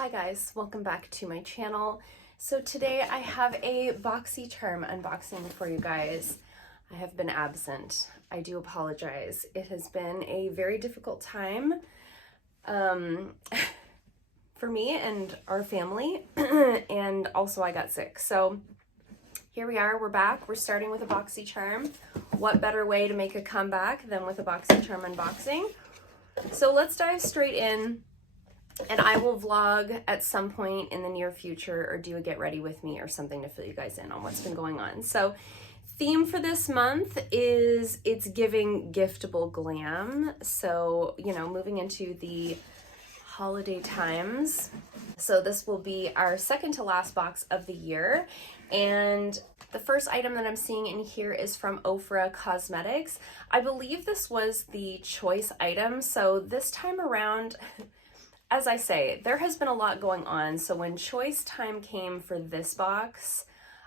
Hi guys, welcome back to my channel. So today I have a Boxycharm unboxing for you guys. I have been absent. I do apologize. It has been a very difficult time for me and our family, and also I got sick. So here we are, we're back. We're starting with a Boxycharm. What better way to make a comeback than with a Boxycharm unboxing? So let's dive straight in. And I will vlog at some point in the near future or do a get ready with me or something to fill you guys in on what's been going on. So theme for this month is it's giving giftable glam. So, you know, moving into the holiday times. So this will be our second to last box of the year. And the first item that I'm seeing in here is from Ofra Cosmetics. I believe this was the choice item. So this time around, as I say, there has been a lot going on. So when choice time came for this box,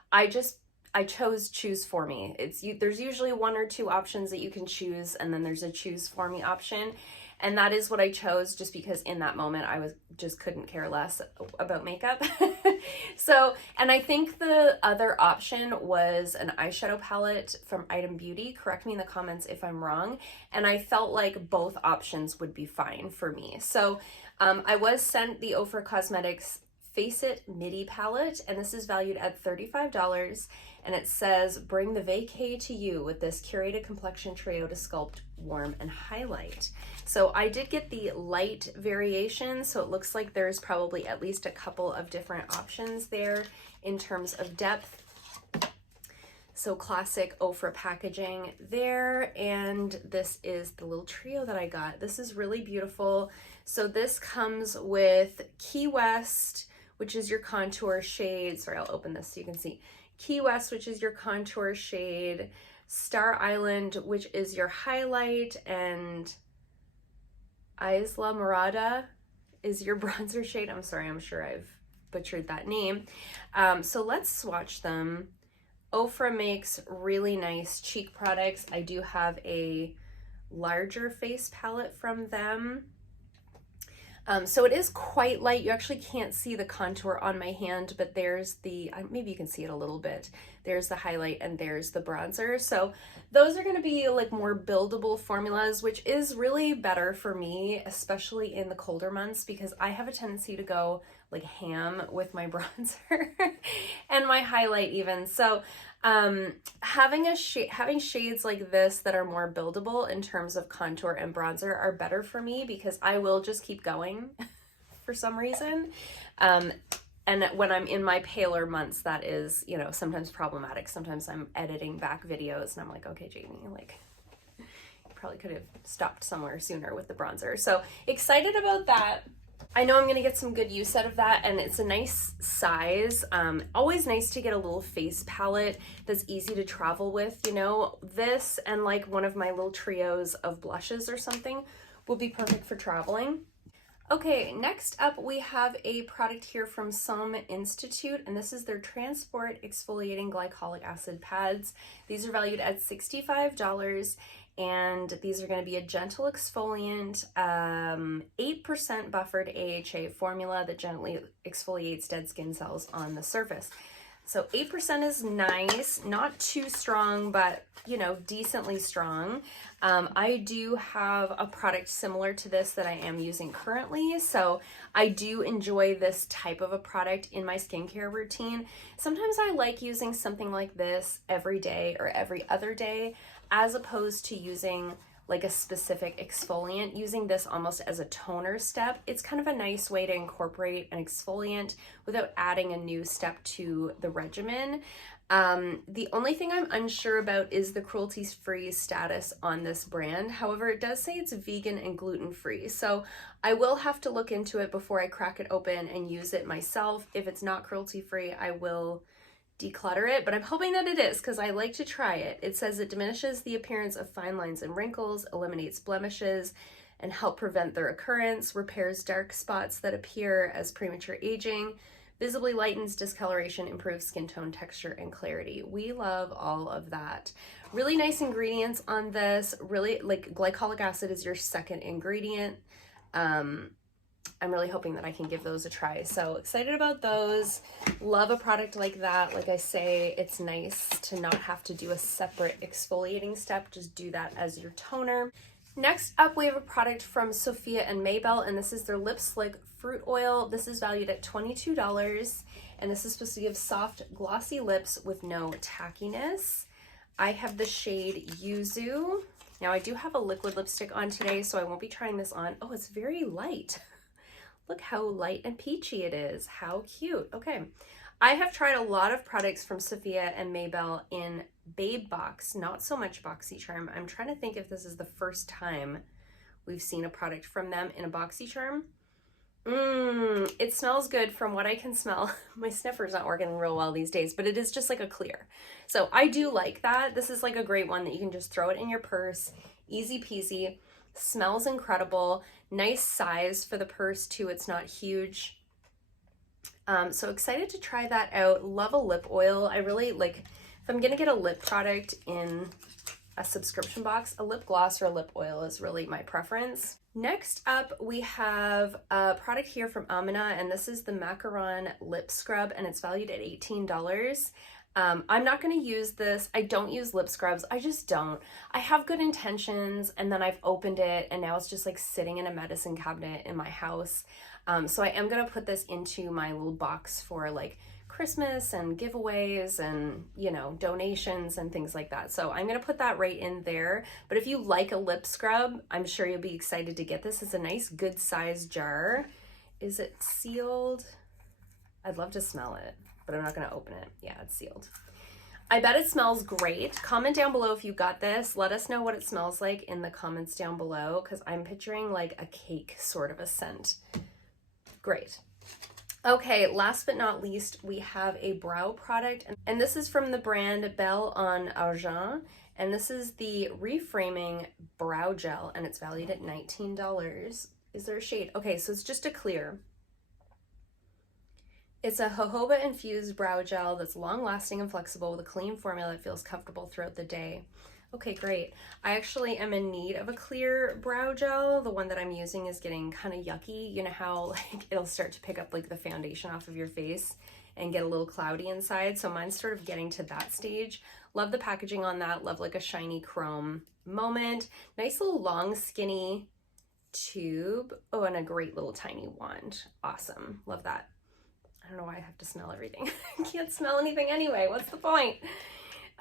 I chose choose for me. There's usually one or two options that you can choose, and then there's a choose for me option. And that is what I chose just because in that moment I just couldn't care less about makeup. So, and I think the other option was an eyeshadow palette from Item Beauty. Correct me in the comments if I'm wrong. And I felt like both options would be fine for me. So I was sent the Ofra Cosmetics Face It MIDI palette, and this is valued at $35, and it says, bring the vacay to you with this curated complexion trio to sculpt, warm, and highlight. So I did get the light variation, so it looks like there's probably at least a couple of different options there in terms of depth. So classic Ofra packaging there, and this is the little trio that I got. This is really beautiful. So this comes with Key West, which is your contour shade. Sorry, I'll open this so you can see. Key West, which is your contour shade. Star Island, which is your highlight. And Isla Morada is your bronzer shade. I'm sorry, I'm sure I've butchered that name. So let's swatch them. Ofra makes really nice cheek products. I do have a larger face palette from them. So it is quite light. You actually can't see the contour on my hand, but there's the, maybe you can see it a little bit. There's the highlight and there's the bronzer. So those are going to be like more buildable formulas, which is really better for me, especially in the colder months, because I have a tendency to go like ham with my bronzer and my highlight even. So having shades like this that are more buildable in terms of contour and bronzer are better for me, because I will just keep going for some reason. And when I'm in my paler months, that is, you know, sometimes problematic. Sometimes I'm editing back videos and I'm like, okay, Jamie, like, you probably could have stopped somewhere sooner with the bronzer. So excited about that. I know I'm going to get some good use out of that, and it's a nice size. Always nice to get a little face palette that's easy to travel with, you know. This and like one of my little trios of blushes or something will be perfect for traveling. Okay, next up we have a product here from Somme Institute, and this is their Transport Exfoliating Glycolic Acid Pads. These are valued at $65. And these are going to be a gentle exfoliant, 8% buffered AHA formula that gently exfoliates dead skin cells on the surface. So 8% is nice, not too strong, but you know, decently strong. I do have a product similar to this that I am using currently, so I do enjoy this type of a product in my skincare routine. Sometimes I like using something like this every day or every other day, as opposed to using like a specific exfoliant. Using this almost as a toner step, it's kind of a nice way to incorporate an exfoliant without adding a new step to the regimen. The only thing I'm unsure about is the cruelty-free status on this brand. However, it does say it's vegan and gluten-free, so I will have to look into it before I crack it open and use it myself. If it's not cruelty-free, I will declutter it, but I'm hoping that it is, because I like to try it. It says it diminishes the appearance of fine lines and wrinkles, eliminates blemishes, and help prevent their occurrence, repairs dark spots that appear as premature aging, visibly lightens discoloration, improves skin tone, texture, and clarity. We love all of that. Really nice ingredients on this. Really, like, glycolic acid is your second ingredient. I'm really hoping that I can give those a try. So excited about those. Love a product like that. Like I say, it's nice to not have to do a separate exfoliating step. Just do that as your toner. Next up, we have a product from Sophia and Mabelle, and this is their Lip Slick Fruit Oil. This is valued at $22, and this is supposed to give soft, glossy lips with no tackiness. I have the shade Yuzu. Now, I do have a liquid lipstick on today, so I won't be trying this on. Oh, it's very light. Look how light and peachy it is. How cute. Okay. I have tried a lot of products from Sophia and Mabelle in Babe Box, not so much Boxycharm. I'm trying to think if this is the first time we've seen a product from them in a Boxycharm. It smells good from what I can smell. My sniffer's not working real well these days, but it is just like a clear. So I do like that. This is like a great one that you can just throw it in your purse. Easy peasy. Smells incredible. Nice size for the purse too. It's not huge. So excited to try that out. Love a lip oil. I really like, if I'm gonna get a lip product in a subscription box, a lip gloss or a lip oil is really my preference. Next up, we have a product here from Amminah, and this is the Macarron lip scrub, and it's valued at $18. I'm not going to use this. I don't use lip scrubs. I just don't. I have good intentions, and then I've opened it, and now it's just like sitting in a medicine cabinet in my house. So I am going to put this into my little box for like Christmas and giveaways and, you know, donations and things like that. So I'm going to put that right in there. But if you like a lip scrub, I'm sure you'll be excited to get this. It's a nice good size jar. Is it sealed? I'd love to smell it, but I'm not going to open it. Yeah, it's sealed. I bet it smells great. Comment down below if you got this. Let us know what it smells like in the comments down below, because I'm picturing like a cake sort of a scent. Great. Okay, last but not least, we have a brow product, and this is from the brand Belle on Argent, and this is the Reframing Brow Gel, and it's valued at $19. Is there a shade? Okay, so it's just a clear. It's a jojoba infused brow gel that's long lasting and flexible with a clean formula that feels comfortable throughout the day. Okay, great. I actually am in need of a clear brow gel. The one that I'm using is getting kind of yucky. You know how like it'll start to pick up like the foundation off of your face and get a little cloudy inside. So mine's sort of getting to that stage. Love the packaging on that. Love like a shiny chrome moment. Nice little long skinny tube. Oh, and a great little tiny wand. Awesome. Love that. I don't know why I have to smell everything. I can't smell anything anyway. What's the point?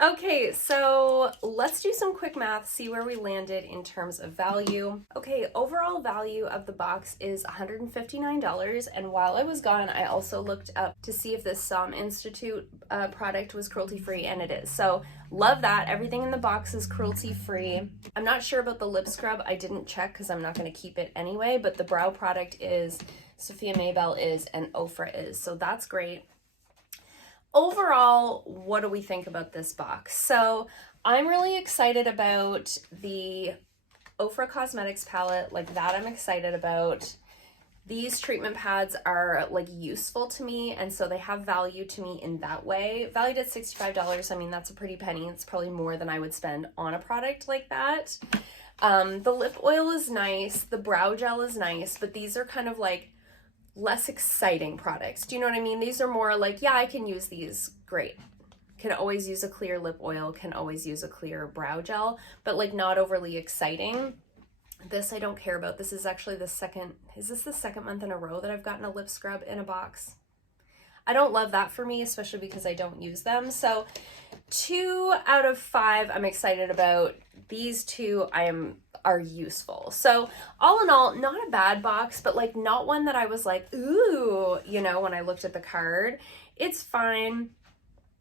Okay, so let's do some quick math, see where we landed in terms of value. Okay, overall value of the box is $159, and while I was gone, I also looked up to see if this Somme Institute product was cruelty-free, and it is. So love that. Everything in the box is cruelty-free. I'm not sure about the lip scrub. I didn't check because I'm not going to keep it anyway, but the brow product is, Sophia Mabelle is, and Ofra is, so that's great. Overall, what do we think about this box? So I'm really excited about the Ofra Cosmetics palette, like that I'm excited about. These treatment pads are like useful to me, and so they have value to me in that way. Valued at $65, I mean, that's a pretty penny. It's probably more than I would spend on a product like that. The lip oil is nice, the brow gel is nice, but these are kind of like less exciting products. Do you know what I mean? These are more like, yeah, I can use these, great. Can always use a clear lip oil, can always use a clear brow gel, but like not overly exciting. This I don't care about. This is actually the second, is this the second month in a row that I've gotten a lip scrub in a box? I don't love that for me, especially because I don't use them. So 2 out of 5 I'm excited about. These two are useful. So all in all, not a bad box, but like not one that I was like, ooh, you know, when I looked at the card. It's fine.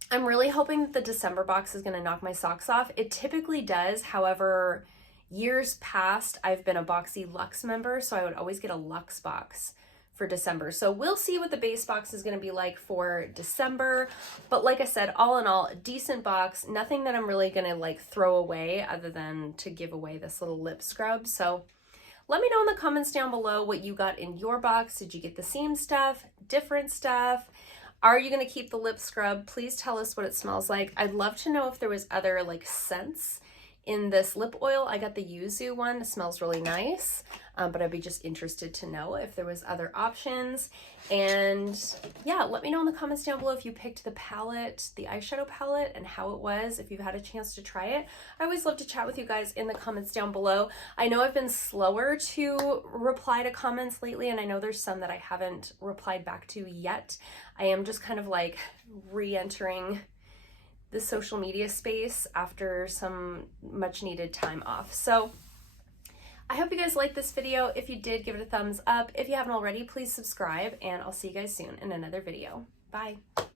I'm really hoping that the December box is going to knock my socks off. It typically does. However, years past, I've been a Boxy Luxe member, so I would always get a Luxe box for December. So we'll see what the base box is going to be like for December. But like I said, all in all, a decent box. Nothing that I'm really going to like throw away other than to give away this little lip scrub. So let me know in the comments down below what you got in your box. Did you get the same stuff, different stuff? Are you going to keep the lip scrub? Please tell us what it smells like. I'd love to know if there was other like scents In this lip oil, I got the yuzu one. It smells really nice, but I'd be just interested to know if there was other options. And yeah, let me know in the comments down below if you picked the palette, the eyeshadow palette, and how it was, if you've had a chance to try it. I always love to chat with you guys in the comments down below. I know I've been slower to reply to comments lately, and I know there's some that I haven't replied back to yet. I am just kind of like re-entering the social media space after some much needed time off. So I hope you guys liked this video. If you did, give it a thumbs up. If you haven't already, please subscribe, and I'll see you guys soon in another video. Bye.